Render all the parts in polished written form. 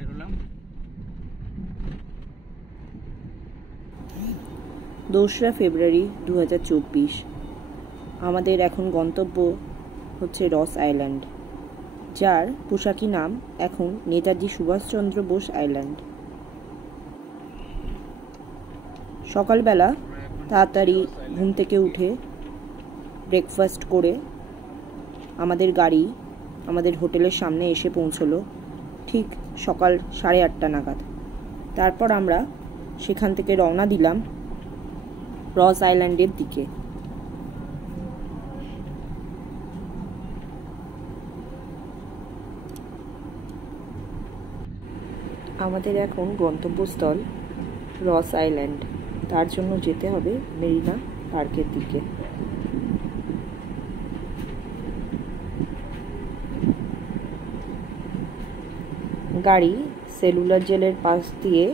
বেরোলাম। 2রা ফেব্রুয়ারি 2024। আমাদের এখন গন্তব্য হচ্ছে রস আইল্যান্ড, যার পোশাকি নাম এখন নেতাজি সুভাষচন্দ্র বোস আইল্যান্ড। সকালবেলা তাড়াতাড়ি ঘুম থেকে উঠে ব্রেকফাস্ট করে আমাদের গাড়ি আমাদের হোটেলের সামনে এসে পৌঁছলো ঠিক সকাল 8:30 নাগাদ। তারপর আমরা সেখান থেকে রওনা দিলাম রস আইল্যান্ডের দিকে। আমাদের এখন গন্তব্যস্থল রস আইল্যান্ড, তার জন্য যেতে হবে মেরিনা পার্কের দিকে। গাড়ি সেলুলার জেলের পাশ দিয়ে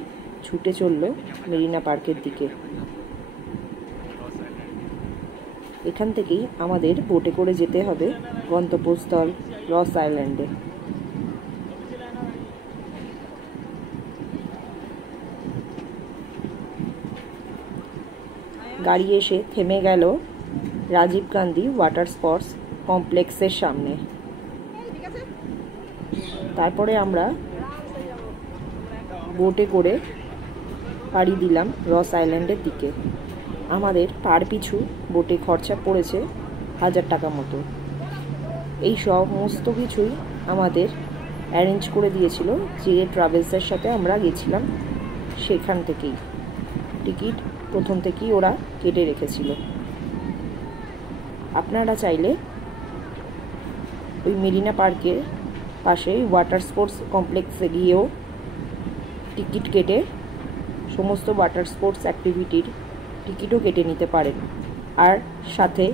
ছুটে চলল মেরিনা পার্কের দিকে। এখান থেকেই আমাদের বোটে করে যেতে হবে গন্তব্যস্থল রস আইল্যান্ডে। গাড়ি এসে থেমে গেল রাজীব গান্ধী ওয়াটার স্পোর্টস কমপ্লেক্সের সামনে। তারপরে আমরা বোটে করে পাড়ি দিলাম রস আইল্যান্ডের দিকে। আমাদের পার পিছু বোটে খরচা পড়েছে 1000 টাকা মতো। এই সমস্ত কিছুই আমাদের অ্যারেঞ্জ করে দিয়েছিল যে ট্রাভেলসের সাথে আমরা গেছিলাম সেখান থেকেই। টিকিট প্রথম থেকেই ওরা কেটে রেখেছিল। আপনারা চাইলে ওই মেরিনা পার্কের পাশে ওয়াটার স্পোর্টস কমপ্লেক্সে গিয়েও টিকিট কেটে সমস্ত ওয়াটার স্পোর্টস অ্যাক্টিভিটির টিকিটও কেটে নিতে পারেন, আর সাথে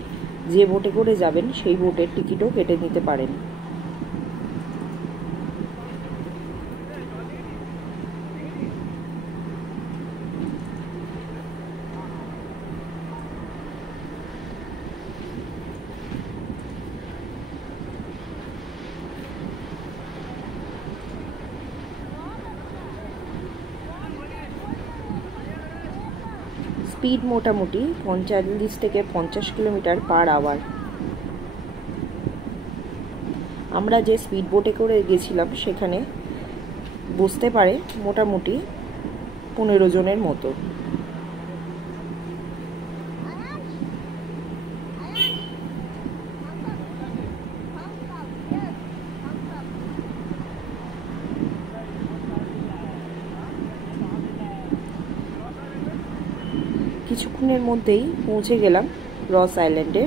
যে বোটে করে যাবেন সেই বোটের টিকিটও কেটে নিতে পারেন। স্পিড মোটামুটি 45 থেকে 50 কিলোমিটার পার আওয়ার। আমরা যে স্পিড বোটে করে গেছিলাম সেখানে বসতে পারে মোটামুটি 15 জনের মতো। কিছুক্ষণের মধ্যেই পৌঁছে গেলাম রস আইল্যান্ডে।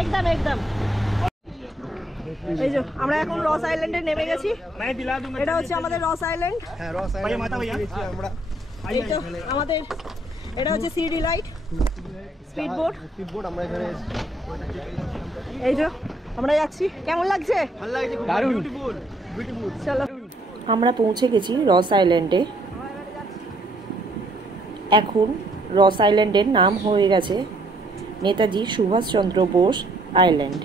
একদম একদম। এই যে আমরা এখন রস আইল্যান্ডে নেমে গেছি। এটা হচ্ছে আমাদের রস আইল্যান্ড। আমাদের এটা হচ্ছে সি ডিলাইট স্পিড বোট। এই যে আমরা যাচ্ছি। কেমন লাগছে? চলো। আমরা পৌঁছে গেছি রস আইল্যান্ডে। এখন রস আইল্যান্ডের নাম হয়ে গেছে নেতাজি সুভাষচন্দ্র বোস আইল্যান্ড।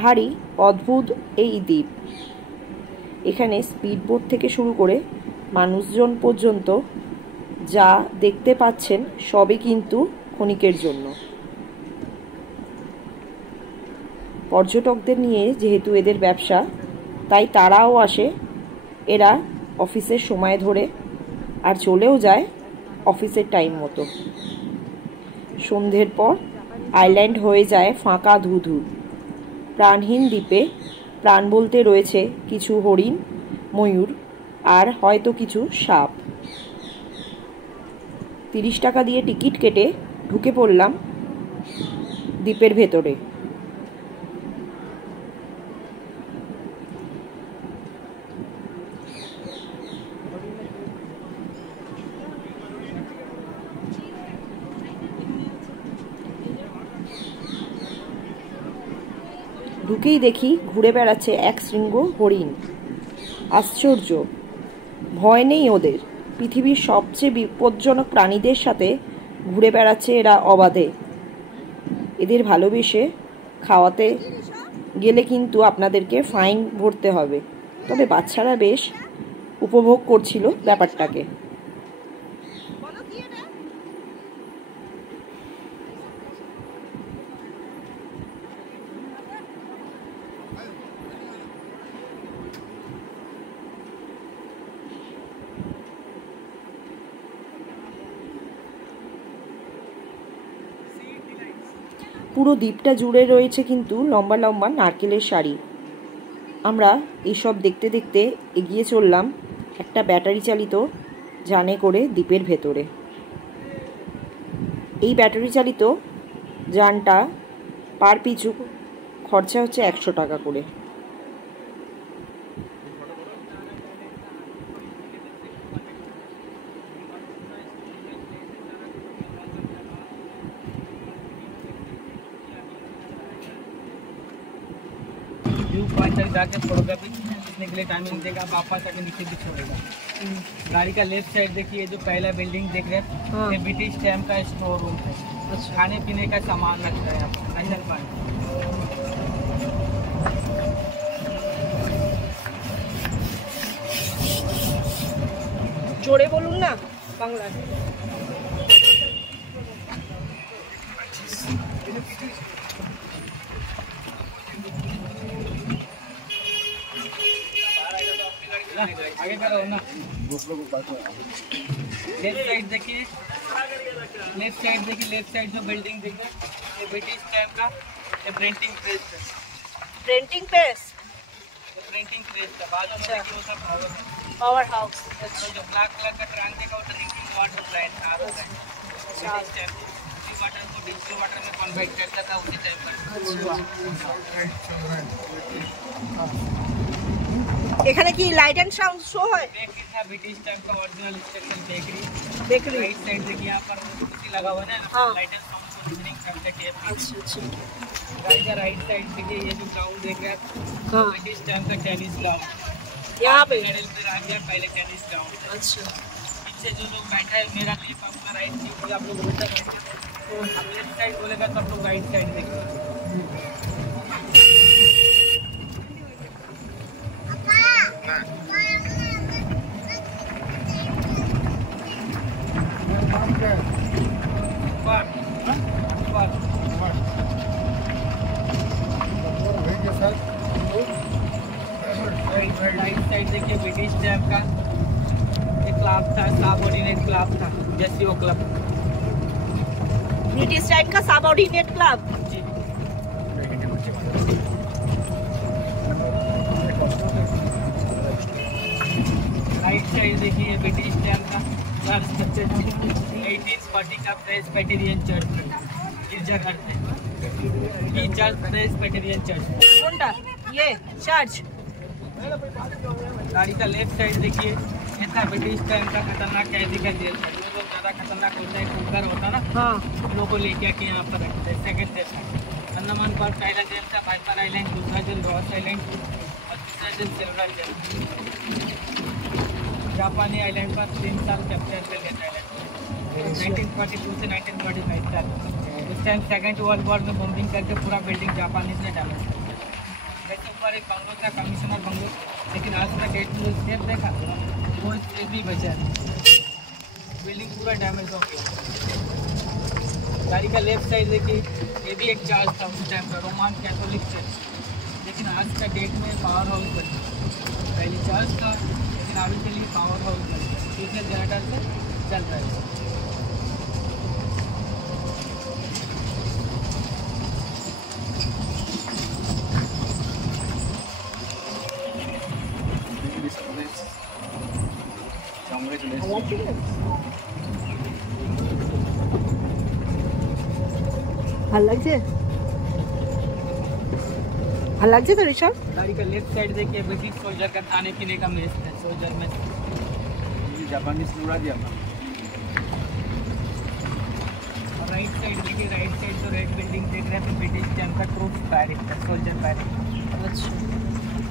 ভারী অদ্ভুত এই দ্বীপ। এখানে স্পিড বোট থেকে শুরু করে মানুষজন পর্যন্ত যা দেখতে পাচ্ছেন সবই কিন্তু ক্ষণিকের জন্য। পর্যটকদের নিয়ে যেহেতু এদের ব্যবসা, তাই তারাও আসে এরা অফিসের সময় ধরে, আর চলেও যায় অফিসের টাইম মতো। সন্ধ্যের পর আইল্যান্ড হয়ে যায় ফাঁকা ধুধু। প্রাণহীন দ্বীপে প্রাণ বলতে রয়েছে কিছু হরিণ, ময়ূর আর হয়তো কিছু সাপ। 30 টাকা দিয়ে টিকিট কেটে ঢুকে পড়লাম দ্বীপের ভেতরে। ঢুকেই দেখি ঘুরে বেড়াচ্ছে এক শৃঙ্গ হরিণ। আশ্চর্য, ভয় নেই ওদের। পৃথিবীর সবচেয়ে বিপজ্জনক প্রাণীদের সাথে ঘুরে বেড়াচ্ছে এরা অবাধে। এদের ভালোবেসে খাওয়াতে গেলে কিন্তু আপনাদেরকে ফাইন ভরতে হবে। তবে বাচ্চারা বেশ উপভোগ করছিল ব্যাপারটাকে। পুরো দ্বীপটা জুড়ে রয়েছে কিন্তু লম্বা লম্বা নারকেলের সারি। আমরা এইসব দেখতে দেখতে এগিয়ে চললাম একটা ব্যাটারি চালিত যানে করে দ্বীপের ভেতরে। এই ব্যাটারি চালিত যানটা পার পিছু খরচা হচ্ছে 100 টাকা করে। जाके फोटोग्राफी खींचने के लिए टाइमिंग देगा, वापस आके नीचे भी छोड़ेगा। गाड़ी का लेफ्ट साइड देखिए, जो पहला बिल्डिंग देख रहे हैं, ये ब्रिटिश टाइम का स्टोर रूम है। खाने पीने का सामान रखता है यहाँ पर, अंदर पानी। জোরে বলুন না বাংলায়। आगे करो ना। लेफ्ट साइड देखिए, लेफ्ट साइड जो बिल्डिंग दिख रहा है, ये ब्रिटिश टाइम का ये प्रिंटिंग प्रेस है। प्रिंटिंग प्रेस, ये प्रिंटिंग प्रेस का बाजू में देखिए वो सब पावर हाउस। जो ब्लैक कलर का ट्रैंक देखा वो ड्रिंकिंग वाटर प्लांट था। ब्रिटिश टाइम वाटर को डिस्टिल वाटर में कन्वर्ट करता था उसी टाइम पर। এখানে কি লাইট এন্ড সাউন্ড শো হয়? बेकरी था, ब्रिटिश टाइम का original structure bakery. Bakery right side देखिए, यहाँ पर कुर्सी लगा हुआ है ना, हाँ। लाइट एंड साउंड मॉनिटरिंग करता है। अच्छा अच्छा। गाड़ी का राइट साइड देखिए, ये जो ग्राउंड देख रहे हैं, हाँ, ब्रिटिश टाइम का टेनिस ग्राउंड यहाँ पे। मेडल पे आ गया पहले टेनिस ग्राउंड। अच्छा, पीछे जो लोग बैठा है, मेरा लेफ्ट अपना राइट सीट, आप लोग उधर बैठे, आप लेफ्ट साइड बोलेगा तो आप लोग राइट साइड देखिए। राइट साइड देखिए, ब्रिटिश टाइम का एक क्लब था, सबऑर्डिनेट क्लब था, जेसीओ क्लब। ব্রিটিশ টাইম का सबऑर्डिनेट क्लब। जी। राइट साइड देखिए, ब्रिटिश टाइम का चर्च, 1840 का प्रेस्बिटेरियन चर्च, गिरजाघर थे। ये चर्च प्रेस्बिटेरियन चर्च। কোনটা? ये चर्च। गाड़ी का लेफ्ट साइड देखिए, ये था ब्रिटिश टाइम का खतरनाक कैदी का जेल था। जो लोग ज़्यादा खतरनाक होता है, कुकर होता है ना, हाँ, उन लोगों को लेके आके यहाँ पर रखते हैं। सेकंड जेल था अंडमान पर, पहला जेल था पाइपर आइलैंड, दूसरा जेल रॉस आइलैंड और तीसरा जेल सिल्वर जेल। जापानी आइलैंड पर 3 साल कैप्चर कर लेता है। 1942 से 1945 तक। उस टाइम सेकेंड वर्ल्ड वॉर में बॉम्बिंग करके पूरा बिल्डिंग जापानीज ने डाला। वैसे ऊपर एक बंगलो था, कमिश्नर बंगलो, लेकिन आज तक गेट में स्टेप देखा वो स्टेप भी बचा है। बिल्डिंग पूरा डैमेज हो गया। गाड़ी का लेफ्ट साइड देखिए, ये भी एक चर्च था उस टाइम का, रोमान कैथोलिक चर्च। लेकिन आज का डेट में पावर हाउस बन गया। पहले चर्च था लेकिन अभी के लिए पावर हाउस बन गया, डीजल जनरेटर से चल रहा है। ভাল লাগছে ভাল লাগছে তো ঋষভ? गाड़ी का लेफ्ट साइड देखिए, ब्रिटिश सोल्जर का खाने पीने का मेस है। सोल्जर में जापानीज उड़ा दिया। और राइट साइड देखिए, राइट साइड जो रेड बिल्डिंग देख रहे हैं तो ब्रिटिश टाइम का ट्रूप बैरिक है, सोल्जर बैरिक। अच्छा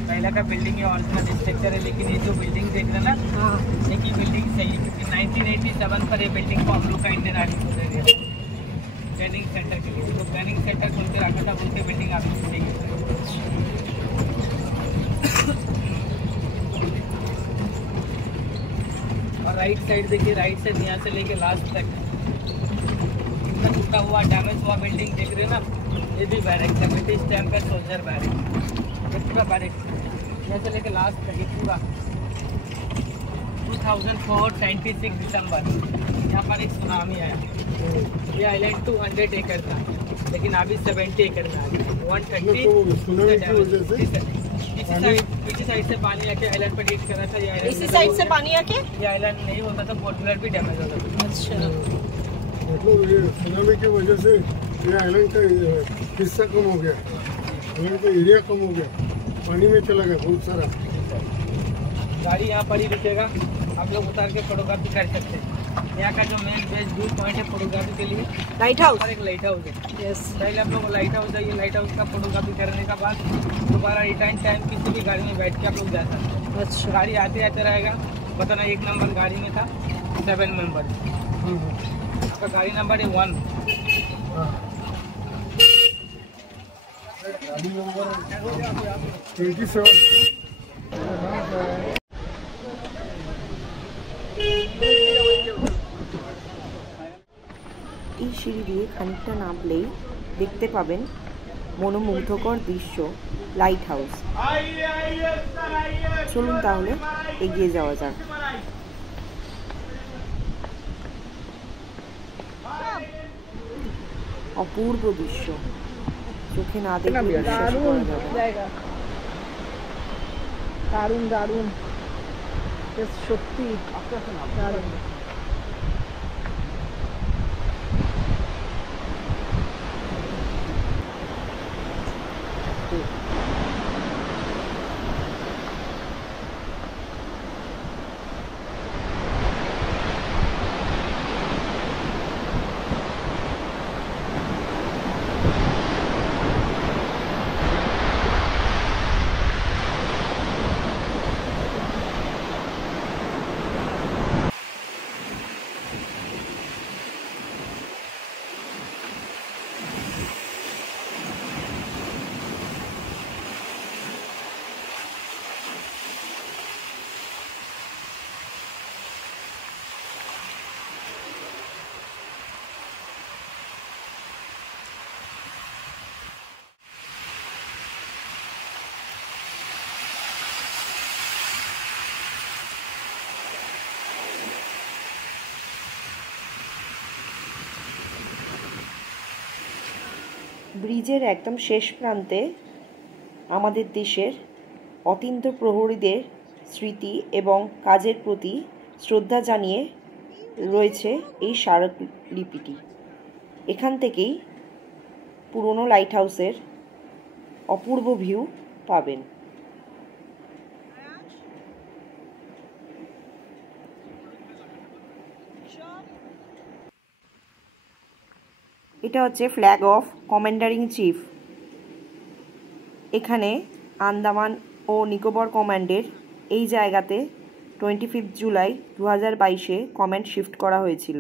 पहला का बिल्डिंग है, ओरिजिनल स्ट्रक्चर है, लेकिन ये जो बिल्डिंग देख रहे हैं ना, हाँ एक ही बिल्डिंग सही है, क्योंकि 1987 पर ये बिल्डिंग को हम लोग का इंडियन आर्मी को दे दिया ट्रेनिंग सेंटर के लिए। तो ट्रेनिंग सेंटर खोल के रखा था, बोलते बिल्डिंग अभी सही है। और राइट साइड देखिए, राइट साइड यहाँ से लेके लास्ट तक इतना टूटा हुआ डैमेज हुआ बिल्डिंग देख रहे हैं ना, ये भी बैरक है, ब्रिटिश टाइम का सोल्जर बैरक। ये पूरा बैरक यहाँ से लेके लास्ट तक ये पूरा 2004 26 दिसंबर यहाँ पर एक सुनामी आया। ये आइलैंड 200 एकड़ था, लेकिन अभी 70 एकड़ में आ गया। 130 इसी साइड से पानी आके आइलैंड पर हिट कर रहा था। ये आइलैंड इसी साइड से पानी आके ये आइलैंड नहीं होता तो पोर्टलर भी डैमेज होता था। अच्छा मतलब ये सुनामी की वजह से ये आइलैंड का हिस्सा कम हो गया, आइलैंड का एरिया कम हो गया, पानी में चला गया बहुत सारा। गाड़ी यहाँ पर ही रुकेगा, आप लोग उतार के फोटोग्राफी कर सकते हैं। यहाँ का जो मेन बेस्ट व्यू पॉइंट है फोटोग्राफी के लिए, लाइट हाउस और एक लाइट हाउस है। यस पहले आप लोग लाइट हाउस जाइए, लाइट हाउस का फोटोग्राफी करने का बाद दोबारा रिटर्न टाइम किसी भी गाड़ी में बैठ के आप लोग जा सकते हैं। अच्छा गाड़ी आते आते रहेगा, बताना 1 नंबर गाड़ी में था 7 मेंबर, आपका गाड़ी नंबर है 1। गाड़ी नंबर 27। এই সিঁড়ি দিয়ে খানিকটা নামলেই দেখতে পাবেন মনোমুগ্ধকর দৃশ্য, লাইট হাউস। চলুন তাহলে এগিয়ে যাওয়া যাক। অপূর্ব দৃশ্য, চোখে না দেখলে বিশ্বাস করা যাবে না। জায়গা দারুণ দারুণ সত্যি দারুণ। ব্রিজের একদম শেষ প্রান্তে আমাদের দেশের অতীন্দ্র প্রহরীদের স্মৃতি এবং কাজের প্রতি শ্রদ্ধা জানিয়ে রয়েছে এই স্মারকলিপিটি। এখান থেকেই পুরনো লাইট হাউসের অপূর্ব ভিউ পাবেন। এটা হচ্ছে flag of commander in chief. এখানে আন্দামান ও নিকোবর কমান্ডের এই জায়গাতে 25 জুলাই 2022-এ কমান্ড শিফট করা হয়েছিল।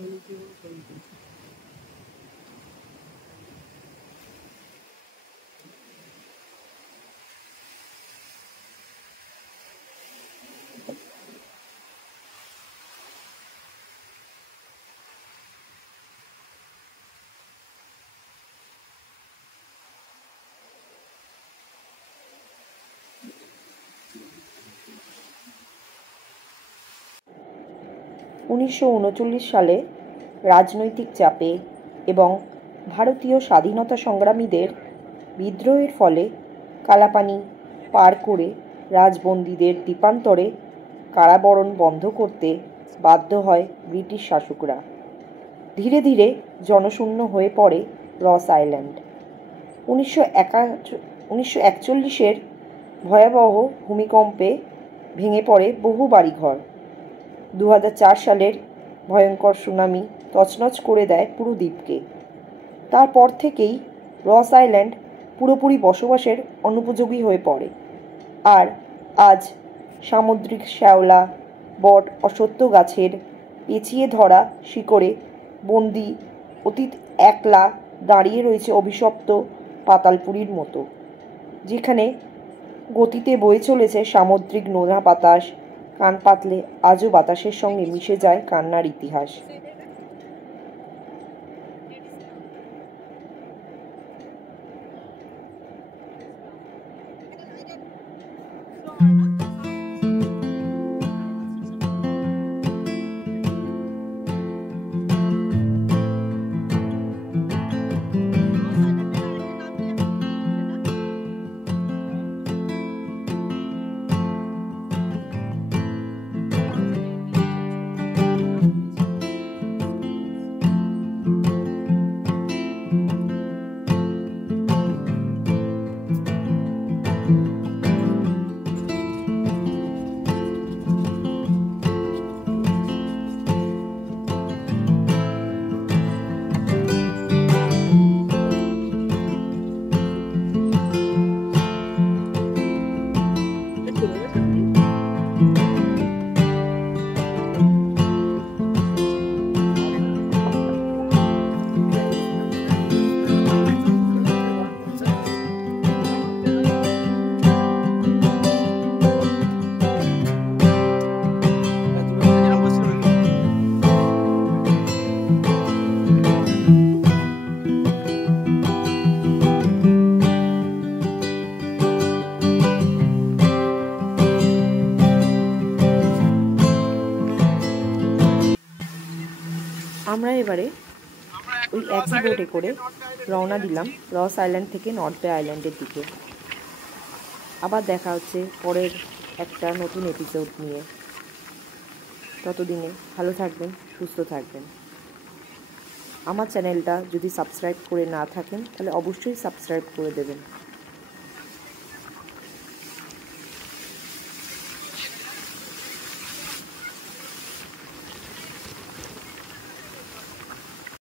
1939 সালে রাজনৈতিক চাপে এবং ভারতীয় স্বাধীনতা সংগ্রামীদের বিদ্রোহের ফলে কালাপানি পার করে রাজবন্দীদের দ্বীপান্তরে কারাবরণ বন্ধ করতে বাধ্য হয় ব্রিটিশ শাসকরা। ধীরে ধীরে জনশূন্য হয়ে পড়ে রস আইল্যান্ড। 1941-এর ভয়াবহ ভূমিকম্পে ভেঙে পড়ে বহু বাড়িঘর। 2004 সালের ভয়ঙ্কর সুনামি তছনছ করে দেয় পুরো দ্বীপকে। তারপর থেকেই রস আইল্যান্ড পুরোপুরি বসবাসের অনুপযোগী হয়ে পড়ে। আর আজ সামুদ্রিক শ্যাওলা, বট, অশ্বত্থ গাছের পেঁচিয়ে ধরা শিকড়ে বন্দি অতীত একলা দাঁড়িয়ে রয়েছে অভিশপ্ত পাতালপুরীর মতো, যেখানে গতিতে বয়ে চলেছে সামুদ্রিক নোনা বাতাস। কান পাতলে আজও বাতাসের সঙ্গে মিশে যায় কান্নার ইতিহাস। আমরা এবারে ওই একই বোটে করে রওনা দিলাম রস আইল্যান্ড থেকে নর্থ বে আইল্যান্ডের দিকে। আবার দেখা হচ্ছে পরের একটা নতুন এপিসোড নিয়ে। ততদিনে ভালো থাকবেন, সুস্থ থাকবেন। আমার চ্যানেলটা যদি সাবস্ক্রাইব করে না থাকেন তাহলে অবশ্যই সাবস্ক্রাইব করে দেবেন।